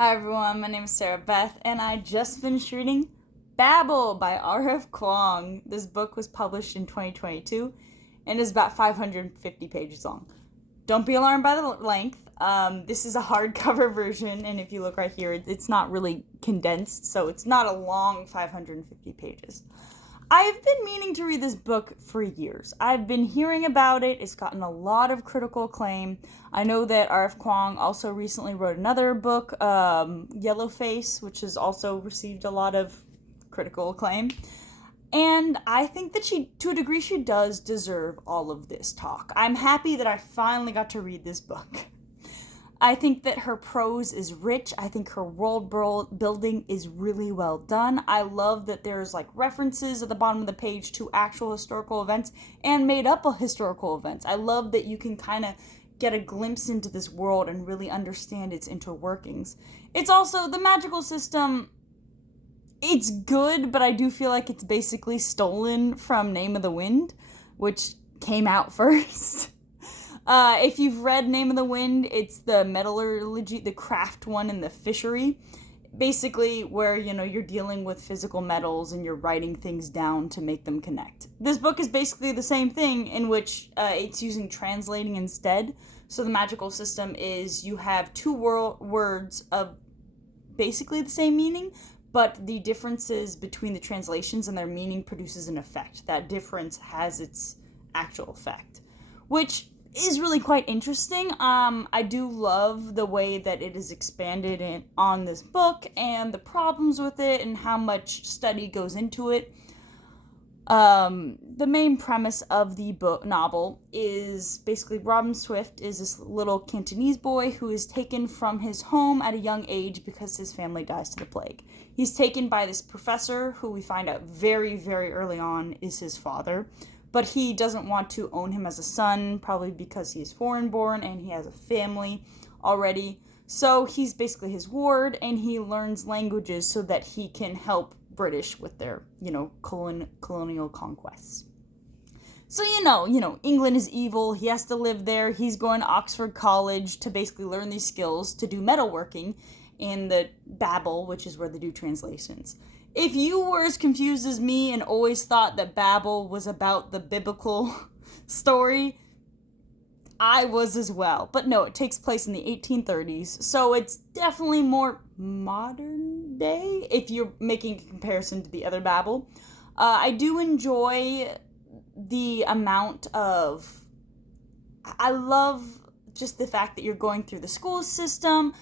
Hi everyone, my name is Sarah Beth, and I just finished reading Babel by R.F. Kuang. This book was published in 2022 and is about 550 pages long. Don't be alarmed by the length. This is a hardcover version, and if you look right here, it's not really condensed, so it's not a long 550 pages. I've been meaning to read this book for years. I've been hearing about it. It's gotten a lot of critical acclaim. I know that R.F. Kuang also recently wrote another book, Yellowface, which has also received a lot of critical acclaim. And I think that to a degree, she does deserve all of this talk. I'm happy that I finally got to read this book. I think that her prose is rich. I think her world building is really well done. I love that there's references at the bottom of the page to actual historical events and made up historical events. I love that you can kind of get a glimpse into this world and really understand its interworkings. It's also the magical system. It's good, but I do feel like it's basically stolen from Name of the Wind, which came out first. If you've read Name of the Wind, it's the metallurgy, the craft one in the fishery. Basically, where, you're dealing with physical metals and you're writing things down to make them connect. This book is basically the same thing, in which it's using translating instead. So the magical system is you have two words of basically the same meaning, but the differences between the translations and their meaning produces an effect. That difference has its actual effect, which is really quite interesting. I do love the way that it is expanded on this book and the problems with it and how much study goes into it. The main premise of the novel is basically Robin Swift is this little Cantonese boy who is taken from his home at a young age because his family dies to the plague. He's taken by this professor who we find out very, very early on is his father. But he doesn't want to own him as a son, probably because he's foreign-born and he has a family already. So he's basically his ward, and he learns languages so that he can help British with their, colonial conquests. So, England is evil. He has to live there. He's going to Oxford College to basically learn these skills to do metalworking in the Babel, which is where they do translations. If you were as confused as me and always thought that Babel was about the biblical story, I was as well. But no, it takes place in the 1830s, so it's definitely more modern day if you're making a comparison to the other Babel. I do enjoy the amount of... I love just the fact that you're going through the school system.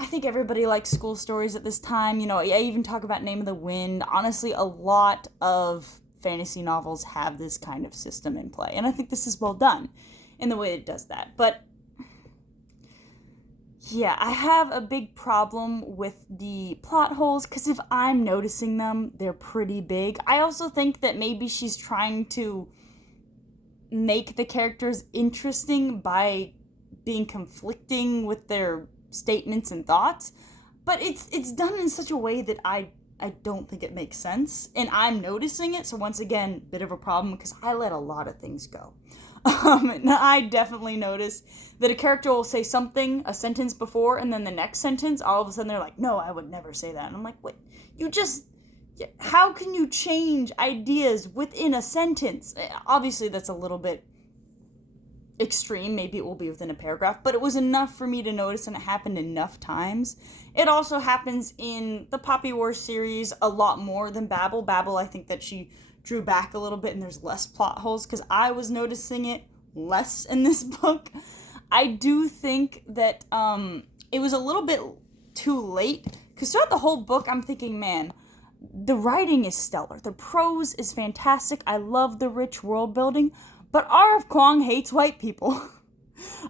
I think everybody likes school stories at this time. I even talk about Name of the Wind. Honestly, a lot of fantasy novels have this kind of system in play. And I think this is well done in the way it does that. But, yeah, I have a big problem with the plot holes, because if I'm noticing them, they're pretty big. I also think that maybe she's trying to make the characters interesting by being conflicting with their statements and thoughts, but it's done in such a way that I don't think it makes sense, and I'm noticing it. So once again, bit of a problem, because I let a lot of things go. And I definitely notice that a character will say something a sentence before, and then the next sentence, all of a sudden they're like, no, I would never say that. And I'm like, wait, how can you change ideas within a sentence? Obviously, that's a little bit extreme. Maybe it will be within a paragraph, but it was enough for me to notice, and it happened enough times. It also happens in the Poppy Wars series a lot more than Babel. Babel, I think that she drew back a little bit and there's less plot holes, because I was noticing it less in this book. I do think that it was a little bit too late, because throughout the whole book I'm thinking, man, the writing is stellar, the prose is fantastic, I love the rich world building, but R.F. Kuang hates white people.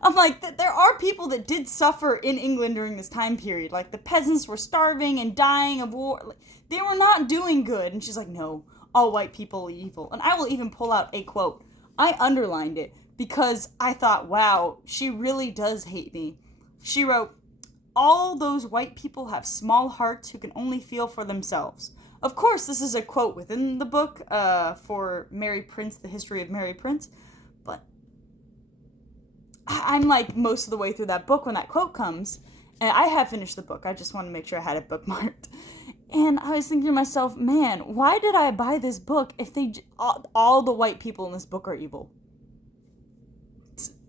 I'm like, there are people that did suffer in England during this time period. Like, the peasants were starving and dying of war. They were not doing good. And she's like, no, all white people are evil. And I will even pull out a quote. I underlined it because I thought, wow, she really does hate me. She wrote, all those white people have small hearts who can only feel for themselves. Of course, this is a quote within the book for Mary Prince, The History of Mary Prince, but I'm most of the way through that book when that quote comes, And I have finished the book. I just want to make sure I had it bookmarked. And I was thinking to myself, man, why did I buy this book if all the white people in this book are evil?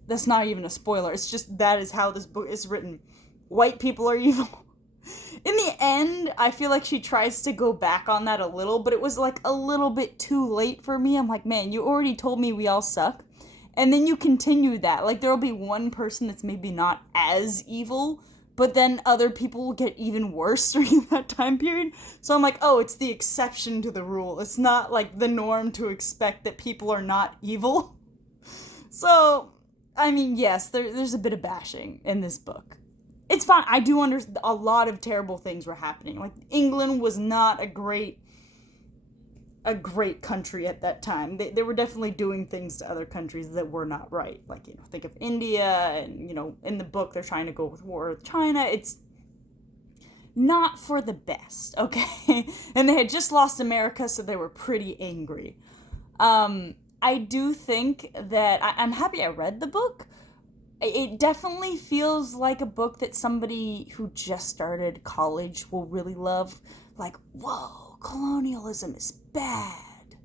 That's not even a spoiler. It's just that is how this book is written. White people are evil. In the end, I feel like she tries to go back on that a little, but it was like a little bit too late for me. I'm like, man, you already told me we all suck. And then you continue that. Like, there'll be one person that's maybe not as evil, but then other people will get even worse during that time period. So I'm like, oh, it's the exception to the rule. It's not like the norm to expect that people are not evil. So, I mean, yes, there's a bit of bashing in this book. It's fine. I do understand a lot of terrible things were happening. Like, England was not a great country at that time. They were definitely doing things to other countries that were not right. Like, think of India, and, in the book they're trying to go with war with China. It's not for the best, okay? And they had just lost America, so they were pretty angry. I do think that I'm happy I read the book. It definitely feels like a book that somebody who just started college will really love. Like, whoa, colonialism is bad.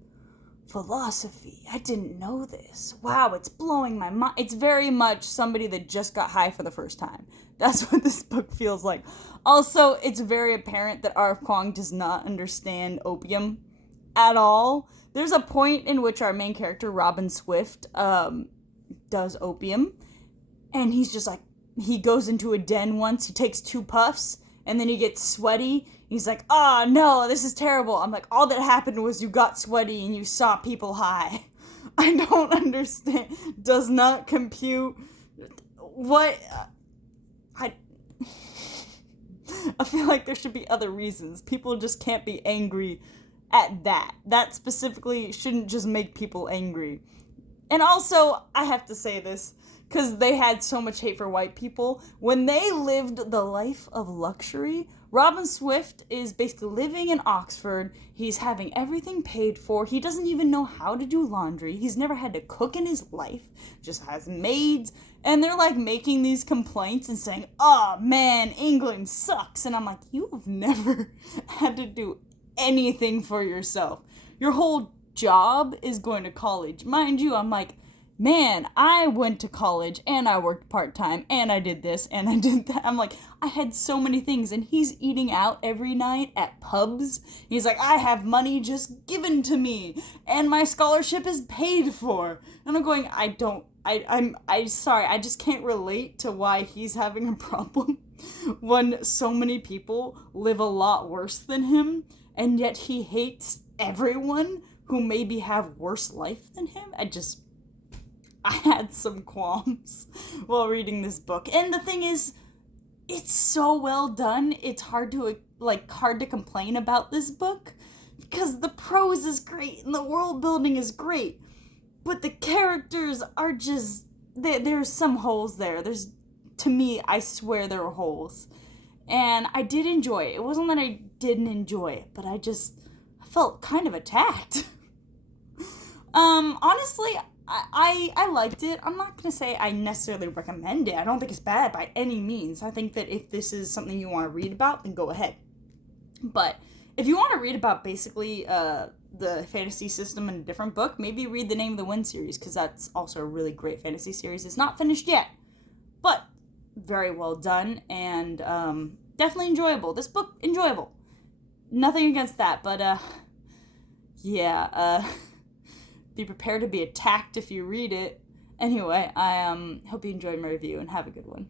Philosophy, I didn't know this. Wow, it's blowing my mind. It's very much somebody that just got high for the first time. That's what this book feels like. Also, it's very apparent that R.F. Kuang does not understand opium at all. There's a point in which our main character, Robin Swift, does opium. And he's just like, he goes into a den once, he takes 2 puffs, and then he gets sweaty. He's like, oh no, this is terrible. I'm like, all that happened was you got sweaty and you saw people high. I don't understand. Does not compute. What? I feel like there should be other reasons. People just can't be angry at that. That specifically shouldn't just make people angry. And also, I have to say this, because they had so much hate for white people. When they lived the life of luxury, Robin Swift is basically living in Oxford. He's having everything paid for. He doesn't even know how to do laundry. He's never had to cook in his life. Just has maids. And they're like making these complaints and saying, oh man, England sucks. And I'm like, you've never had to do anything for yourself. Your whole job is going to college. Mind you, I'm like, man, I went to college, and I worked part-time, and I did this, and I did that. I'm like, I had so many things, and he's eating out every night at pubs. He's like, I have money just given to me, and my scholarship is paid for. And I'm going, I'm sorry, I just can't relate to why he's having a problem when so many people live a lot worse than him, and yet he hates everyone who maybe have worse life than him. I had some qualms while reading this book. And the thing is, it's so well done. It's hard to complain about this book, because the prose is great and the world building is great. But the characters are just, there's some holes there. To me, I swear there were holes. And I did enjoy it. It wasn't that I didn't enjoy it, but I felt kind of attacked. Honestly, I liked it. I'm not going to say I necessarily recommend it. I don't think it's bad by any means. I think that if this is something you want to read about, then go ahead. But if you want to read about basically the fantasy system in a different book, maybe read the Name of the Wind series, because that's also a really great fantasy series. It's not finished yet, but very well done, and definitely enjoyable. This book, enjoyable. Nothing against that, but be prepared to be attacked if you read it. Anyway, I hope you enjoyed my review, and have a good one.